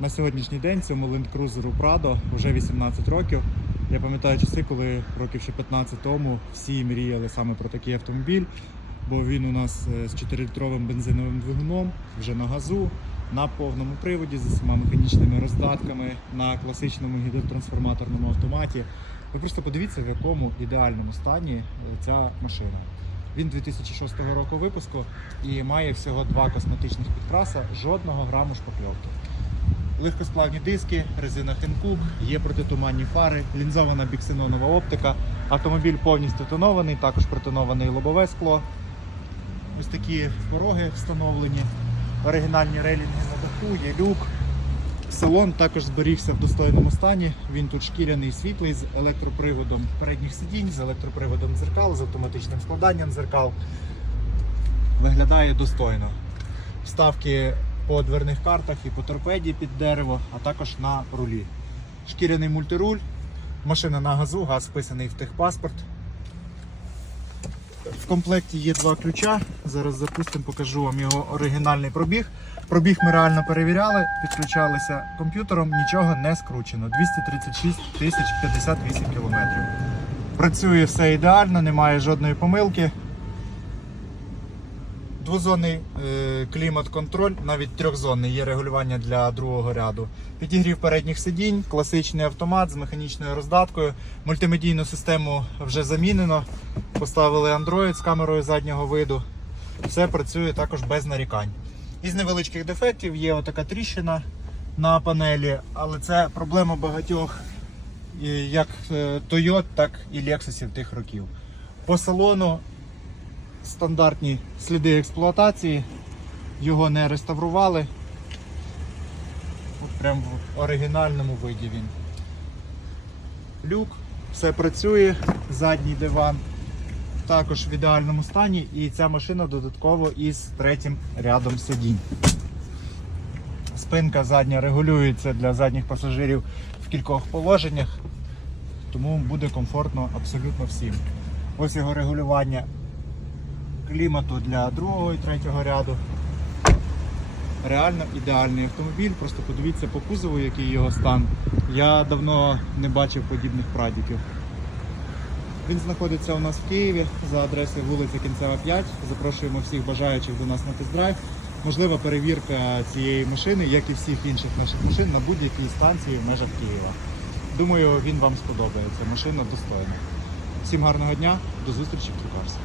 На сьогоднішній день цьому Land Cruiser Prado вже 18 років. Я пам'ятаю часи, коли років ще 15 тому всі мріяли саме про такий автомобіль, бо він у нас е, з 4-літровим бензиновим двигуном, вже на газу, на повному приводі з усіма механічними роздатками, на класичному гідротрансформаторному автоматі. Ви просто подивіться, в якому ідеальному стані е, ця машина. Він 2006 року випуску і має всього два косметичних підкраса, жодного граму шпакльовки. Легкосплавні диски, резина Хенкук, є протитуманні фари, лінзована біксенонова оптика. Автомобіль повністю тонований, також протонований лобове скло. Ось такі пороги встановлені, оригінальні рейлінги на даху, є люк. Салон також зберігся в достойному стані. Він тут шкіряний світлий з електроприводом передніх сидінь, з електроприводом дзеркал, з автоматичним складанням дзеркал. Виглядає достойно. Вставки по дверних картах і по торпеді під дерево, а також на рулі. Шкіряний мультируль, машина на газу, газ вписаний в техпаспорт. В комплекті є два ключа. Зараз запустимо, покажу вам його оригінальний пробіг. Пробіг ми реально перевіряли, підключалися комп'ютером, нічого не скручено. 236 тисяч 58 кілометрів. Працює все ідеально, немає жодної помилки. Двозонний е, клімат-контроль, навіть трьохзонний, є регулювання для другого ряду. Підігрів передніх сидінь, класичний автомат з механічною роздаткою. Мультимедійну систему вже замінено. Поставили Android з камерою заднього виду. Все працює також без нарікань. Із невеличких дефектів є отака тріщина на панелі, але це проблема багатьох як е, Toyota, так і Lexus тих років. По салону стандартні сліди експлуатації, його не реставрували. От прям в оригінальному виді він. Люк, все працює, задній диван також в ідеальному стані, і ця машина додатково із третім рядом сидінь. Спинка задня регулюється для задніх пасажирів в кількох положеннях, тому буде комфортно абсолютно всім. Ось його регулювання клімату для другого і третього ряду. Реально ідеальний автомобіль, просто подивіться по кузову, який його стан. Я давно не бачив подібних прадіків. Він знаходиться у нас в Києві за адресою вулиця Кінцева 5. Запрошуємо всіх бажаючих до нас на тест-драйв. Можлива перевірка цієї машини, як і всіх інших наших машин, на будь-якій станції в межах Києва. Думаю, він вам сподобається. Машина достойна. Всім гарного дня, до зустрічі в Трукарсі.